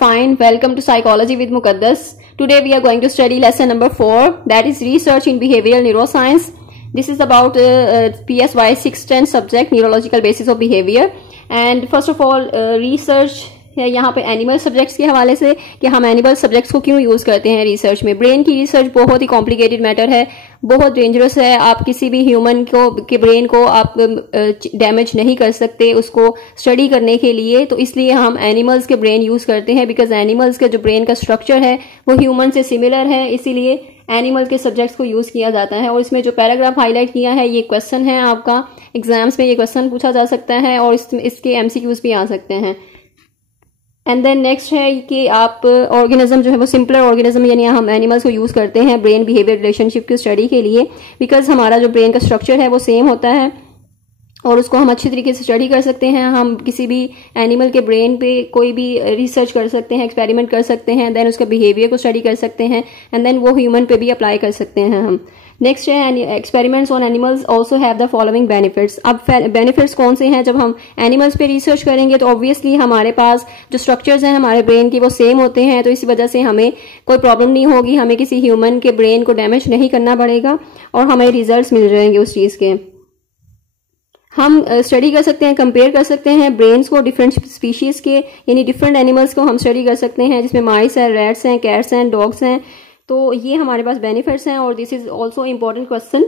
fine. Welcome to Psychology with Muqaddas. Today we are going to study lesson number 4, that is research in behavioral neuroscience. This is about PSY 610 subject, neurological basis of behavior. And first of all, research है यहाँ पे animal subjects के हवाले से कि हम animal subjects को क्यों यूज करते हैं रिसर्च में। ब्रेन की रिसर्च बहुत ही कॉम्प्लिकेटेड मैटर है, बहुत डेंजरस है। आप किसी भी ह्यूमन के ब्रेन को आप डैमेज नहीं कर सकते उसको स्टडी करने के लिए, तो इसलिए हम एनिमल्स के ब्रेन यूज करते हैं। बिकॉज एनिमल्स के जो ब्रेन का स्ट्रक्चर है वो ह्यूमन से सिमिलर है, इसीलिए एनिमल के सब्जेक्ट्स को यूज किया जाता है। और इसमें जो पैराग्राफ हाईलाइट किया है ये क्वेश्चन है, आपका एग्जाम्स में ये क्वेश्चन पूछा जा सकता है और इसके एमसीक्यूज भी आ सकते हैं। एंड देन नेक्स्ट है कि आप ऑर्गेनिज्म जो है वो सिंपलर ऑर्गेनिज्म, यानी हम एनिमल्स को यूज करते हैं ब्रेन बिहेवियर रिलेशनशिप की स्टडी के लिए। बिकॉज हमारा जो ब्रेन का स्ट्रक्चर है वो सेम होता है और उसको हम अच्छी तरीके से स्टडी कर सकते हैं। हम किसी भी एनिमल के ब्रेन पे कोई भी रिसर्च कर सकते हैं, एक्सपेरिमेंट कर सकते हैं, देन उसका बिहेवियर को स्टडी कर सकते हैं एंड देन वो ह्यूमन पे भी अप्लाई कर सकते हैं हम। नेक्स्ट है experiments on animals also have the following benefits. अब बेनिफिट्स कौन से हैं? जब हम एनिमल्स पे रिसर्च करेंगे तो ऑब्वियसली हमारे पास जो स्ट्रक्चर्स हैं हमारे ब्रेन के वो सेम होते हैं, तो इसी वजह से हमें कोई प्रॉब्लम नहीं होगी, हमें किसी ह्यूमन के ब्रेन को डैमेज नहीं करना पड़ेगा और हमें रिजल्ट्स मिल जाएंगे उस चीज के। हम स्टडी कर सकते हैं, कंपेयर कर सकते हैं ब्रेन्स को डिफरेंट स्पीशीज के, यानी डिफरेंट एनिमल्स को हम स्टडी कर सकते हैं, जिसमें माइस है, रैट्स हैं, कैट्स हैं, डॉग्स हैं। तो ये हमारे पास बेनिफिट्स हैं और this is also important question.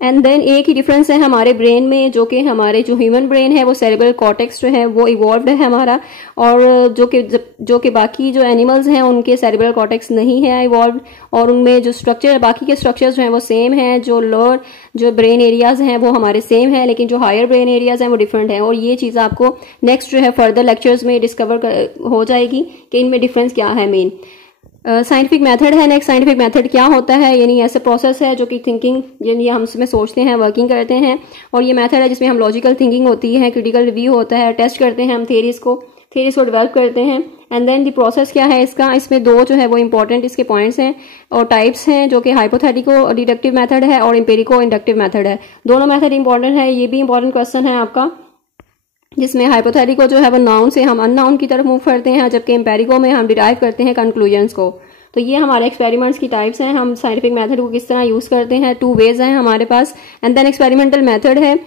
And then एक ही डिफरेंस है हमारे ब्रेन में, जो कि हमारे जो ह्यूमन ब्रेन है वो सेरेब्रल कॉर्टेक्स जो है वो इवॉल्व्ड है हमारा, और जो कि बाकी जो एनिमल्स हैं उनके सेरेब्रल कॉर्टेक्स नहीं है इवॉल्व्ड, और उनमें जो स्ट्रक्चर बाकी के स्ट्रक्चर्स जो हैं वो सेम हैं। जो लोअर जो ब्रेन एरियाज हैं वो हमारे सेम है, लेकिन जो हायर ब्रेन एरियाज हैं वो डिफरेंट है। और ये चीज आपको नेक्स्ट जो है फर्दर लेक्चर्स में डिस्कवर हो जाएगी कि इनमें डिफरेंस क्या है मेन। साइंटिफिक मेथड है नेक्स्ट। साइंटिफिक मेथड क्या होता है? यानी ऐसा प्रोसेस है जो कि थिंकिंग यानी हम उसमें सोचते हैं, वर्किंग करते हैं, और ये मेथड है जिसमें हम लॉजिकल थिंकिंग होती है, क्रिटिकल रिव्यू होता है, टेस्ट करते हैं हम थेरीज को डेवलप करते हैं। एंड देन द प्रोसेस क्या है इसका? इसमें दो जो है वो इंपॉर्टेंट इसके पॉइंट्स हैं और टाइप्स हैं, जो कि हाइपोथेटिको डिडक्टिव मेथड है और एम्पिरिको इंडक्टिव मेथड है। दोनों मेथड इंपॉर्टेंट है, ये भी इंपॉर्टेंट क्वेश्चन है आपका, जिसमें हाइपोथेटिको जो है वो नाउन से हम अननाउन की तरफ मूव करते हैं, जबकि एम्पेरिको में हम डिराइव करते हैं कंक्लूजन्स को। तो ये हमारे एक्सपेरिमेंट्स की टाइप्स हैं, हम साइंटिफिक मेथड को किस तरह यूज करते हैं। 2 वेज हैं हमारे पास। एंड देन एक्सपेरिमेंटल मेथड है।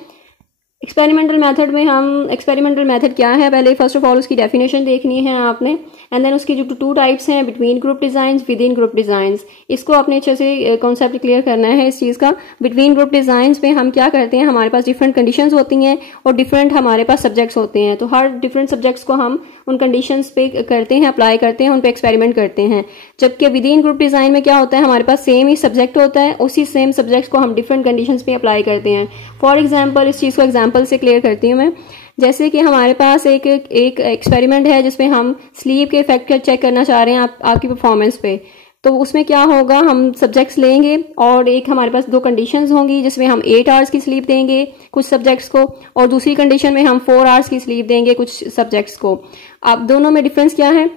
एक्सपेरिमेंटल मेथड में हम एक्सपेरिमेंटल मेथड क्या है पहले फर्स्ट ऑफ ऑल उसकी डेफिनेशन देखनी है आपने। एंड देन उसकी जो 2 टाइप्स हैं, between group designs, with in group designs, इसको आपने अच्छे से कॉन्सेप्ट क्लियर करना है इस चीज का। बिटवीन ग्रुप डिजाइंस में हम क्या करते हैं, हमारे पास डिफरेंट कंडीशंस होती हैं और डिफरेंट हमारे पास सब्जेक्ट्स होते हैं, तो हर डिफरेंट सब्जेक्ट्स को हम उन कंडीशंस पे करते हैं, अप्लाई करते हैं, उन पे एक्सपेरिमेंट करते हैं। जबकि विद इन ग्रुप डिजाइन में क्या होता है, हमारे पास सेम ही सब्जेक्ट होता है, उसी सेम सब्जेक्ट को हम डिफरेंट कंडीशंस पे अप्लाई करते हैं। फॉर एग्जाम्पल इस चीज को एग्जाम्पल से क्लियर करती हूँ मैं। जैसे कि हमारे पास एक एक्सपेरिमेंट है जिसमें हम स्लीप के इफेक्ट चेक करना चाह रहे हैं आपकी परफॉर्मेंस पे। तो उसमें क्या होगा, हम सब्जेक्ट्स लेंगे और एक हमारे पास 2 कंडीशंस होंगी, जिसमें हम 8 आवर्स की स्लीप देंगे कुछ सब्जेक्ट्स को और दूसरी कंडीशन में हम 4 आवर्स की स्लीप देंगे कुछ सब्जेक्ट्स को। अब दोनों में डिफरेंस क्या है?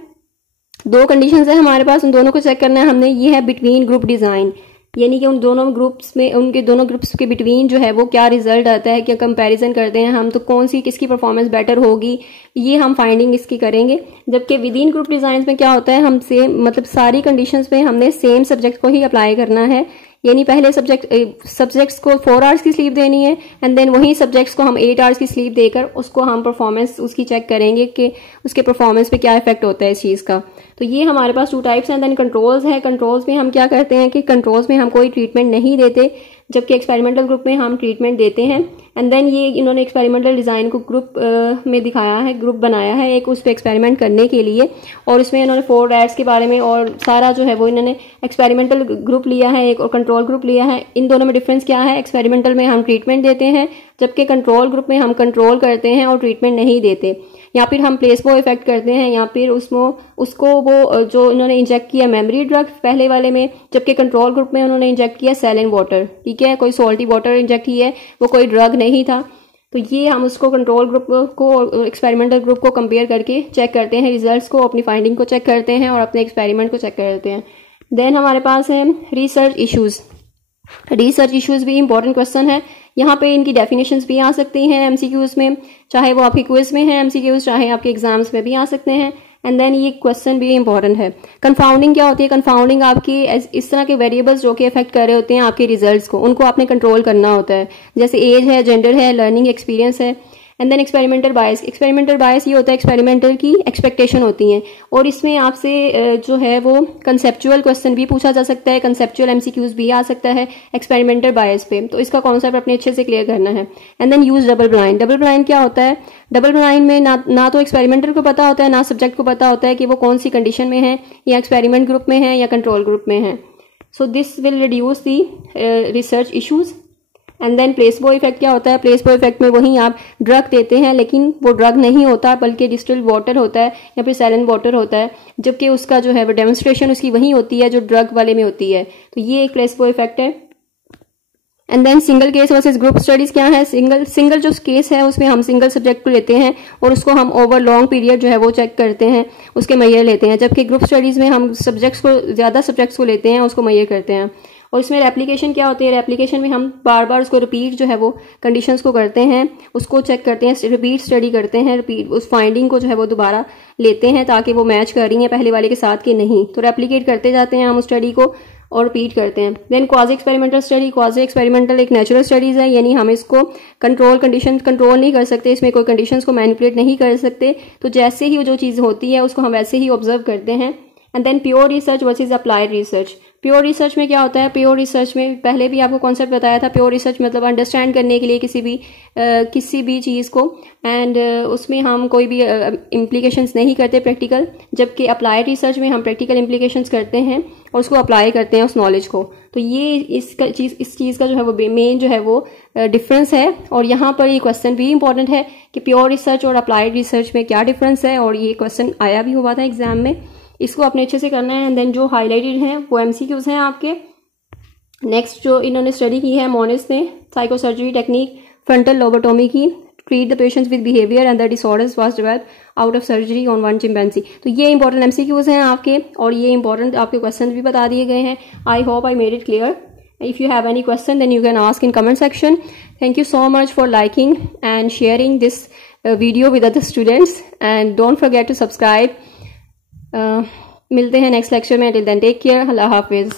2 कंडीशंस है हमारे पास, उन दोनों को चेक करना है हमने। ये है बिटवीन ग्रुप डिजाइन, यानी कि उन दोनों ग्रुप्स में, उनके दोनों ग्रुप्स के बिटवीन जो है वो क्या रिजल्ट आता है, क्या कंपैरिजन करते हैं हम, तो कौन सी किसकी परफॉर्मेंस बेटर होगी, ये हम फाइंडिंग इसकी करेंगे। जबकि विद इन ग्रुप डिजाइन में क्या होता है, हम सेम मतलब सारी कंडीशंस पे हमने सेम सब्जेक्ट को ही अप्लाई करना है। यानी पहले सब्जेक्ट्स को 4 आवर्स की स्लीप देनी है एंड देन वही सब्जेक्ट्स को हम 8 आवर्स की स्लीप देकर उसको हम परफॉर्मेंस उसकी चेक करेंगे कि उसके परफॉर्मेंस पे क्या इफेक्ट होता है इस चीज का। तो ये हमारे पास 2 टाइप्स हैं। देन कंट्रोल्स है। कंट्रोल्स में हम क्या करते हैं कि कंट्रोल्स में हम कोई ट्रीटमेंट नहीं देते, जबकि एक्सपेरिमेंटल ग्रुप में हम ट्रीटमेंट देते हैं। एंड देन ये इन्होंने एक्सपेरिमेंटल डिजाइन को ग्रुप में दिखाया है, ग्रुप बनाया है एक उस पर एक्सपेरिमेंट करने के लिए, और इसमें इन्होंने 4 रैट्स के बारे में और सारा जो है वो इन्होंने एक्सपेरिमेंटल ग्रुप लिया है एक और कंट्रोल ग्रुप लिया है। इन दोनों में डिफरेंस क्या है? एक्सपेरिमेंटल में हम ट्रीटमेंट देते हैं, जबकि कंट्रोल ग्रुप में हम कंट्रोल करते हैं और ट्रीटमेंट नहीं देते। या फिर हम प्लेसबो इफेक्ट करते हैं, या फिर उसको वो जो इन्होंने इंजेक्ट किया मेमोरी ड्रग पहले वाले में, जबकि कंट्रोल ग्रुप में उन्होंने इंजेक्ट किया सैलिन वाटर। ठीक है, कोई सॉल्टी वाटर इंजेक्ट की है, वो कोई ड्रग नहीं था। तो ये हम उसको कंट्रोल ग्रुप को एक्सपेरिमेंटल ग्रुप को कंपेयर करके चेक करते हैं, रिजल्ट्स को, अपनी फाइंडिंग को चेक करते हैं और अपने एक्सपेरिमेंट को चेक करते हैं। देन हमारे पास है रिसर्च इश्यूज। रिसर्च इश्यूज भी इंपॉर्टेंट क्वेश्चन है यहाँ पे इनकी डेफिनेशंस भी आ सकती हैं एमसीक्यूज में, चाहे वो आपके क्विज में है एमसीक्यूज, चाहे आपके एग्जाम्स में भी आ सकते हैं। एंड देन ये क्वेश्चन भी इंपॉर्टेंट है। कंफाउंडिंग क्या होती है? कंफाउंडिंग आपकी इस तरह के वेरिएबल्स जो कि अफेक्ट कर रहे होते हैं आपके रिजल्ट्स को, उनको आपने कंट्रोल करना होता है। जैसे एज है, जेंडर है, लर्निंग एक्सपीरियंस है। And then experimental bias. Experimental bias ये होता है एक्सपेरिमेंटल की एक्सपेक्टेशन होती है, और इसमें आपसे जो है वो कंसेप्चुअल क्वेश्चन भी पूछा जा सकता है, कंसेप्चुअल एमसीक्यूज भी आ सकता है एक्सपेरिमेंटल बायस पे। तो इसका कॉन्सेप्ट अपने अच्छे से क्लियर करना है। And then use double blind. Double blind क्या होता है? डबल ब्लाइंड में ना तो एक्सपेरिमेंटर को पता होता है, ना सब्जेक्ट को पता होता है कि वो कौन सी कंडीशन में है, या एक्सपेरिमेंट ग्रुप में है या कंट्रोल ग्रुप में है। So this will reduce the research issues. And then placebo effect क्या होता है? प्लेसबो इफेक्ट में वहीं आप ड्रग देते हैं, लेकिन वो ड्रग नहीं होता बल्कि डिस्टिल्ड वाटर होता है या फिर सैलिन वाटर होता है, जबकि उसका जो है वो डेमोन्स्ट्रेशन उसकी वहीं होती है जो ड्रग वाले में होती है। तो ये एक प्लेसबो इफेक्ट है। And then single case versus group studies क्या है? सिंगल जो केस है उसमें हम सिंगल सब्जेक्ट को लेते हैं और उसको हम ओवर लॉन्ग पीरियड जो है वो चेक करते हैं, उसके मैयर लेते हैं, जबकि ग्रुप स्टडीज में हम ज्यादा सब्जेक्ट्स को लेते हैं, उसको मैयर करते हैं। और इसमें रेप्लिकेशन क्या होती है? रेप्लिकेशन में हम बार बार उसको रिपीट जो है वो कंडीशंस को करते हैं, उसको चेक करते हैं, रिपीट स्टडी करते हैं, रिपीट उस फाइंडिंग को जो है वो दोबारा लेते हैं ताकि वो मैच कर रही है पहले वाले के साथ कि नहीं। तो रेप्लिकेट करते जाते हैं हम उस स्टडी को और रिपीट करते हैं। Then quasi experimental study. Quasi experimental एक नेचुरल स्टडीज है, यानी हम इसको कंडीशन कंट्रोल नहीं कर सकते, इसमें कोई कंडीशंस को मैनिपुलेट नहीं कर सकते। तो जैसे ही जो चीज होती है उसको हम वैसे ही ऑब्जर्व करते हैं। And then pure research versus applied research. Pure research में क्या होता है? प्योर रिसर्च में पहले भी आपको कॉन्सेप्ट बताया था। प्योर रिसर्च मतलब अंडरस्टैंड करने के लिए किसी भी चीज़ को, एंड उसमें हम कोई भी इम्प्लीकेशंस नहीं करते प्रैक्टिकल, जबकि अप्लाइड रिसर्च में हम प्रैक्टिकल इम्प्लीकेशंस करते हैं और उसको अप्लाई करते हैं उस नॉलेज को। तो ये इस चीज़ का जो है वो मेन जो है वो डिफरेंस है। और यहाँ पर ये क्वेश्चन भी इंपॉर्टेंट है कि प्योर रिसर्च और अप्लाइड रिसर्च में क्या डिफरेंस है, और ये क्वेश्चन आया भी हुआ था एग्जाम में। इसको अपने अच्छे से करना है। एंड देन जो हाईलाइटेड हैं वो एमसीक्यूज हैं आपके। नेक्स्ट जो इन्होंने स्टडी की है मोनिस ने, साइकोसर्जरी टेक्निक फ्रंटल लोबोटोमी की, treat the patients with behaviour and the disorders was developed out of surgery on one chimpanzee. तो ये इंपॉर्टेंट एमसीक्यूज हैं आपके, और ये इंपॉर्टेंट आपके क्वेश्चन भी बता दिए गए हैं। I hope I made it clear. If you have any question, then you can ask in comment section. Thank you so much for liking and sharing this video with other students, and don't forget to subscribe. मिलते हैं next lecture में। Till then take care. अल्लाह हाफिज।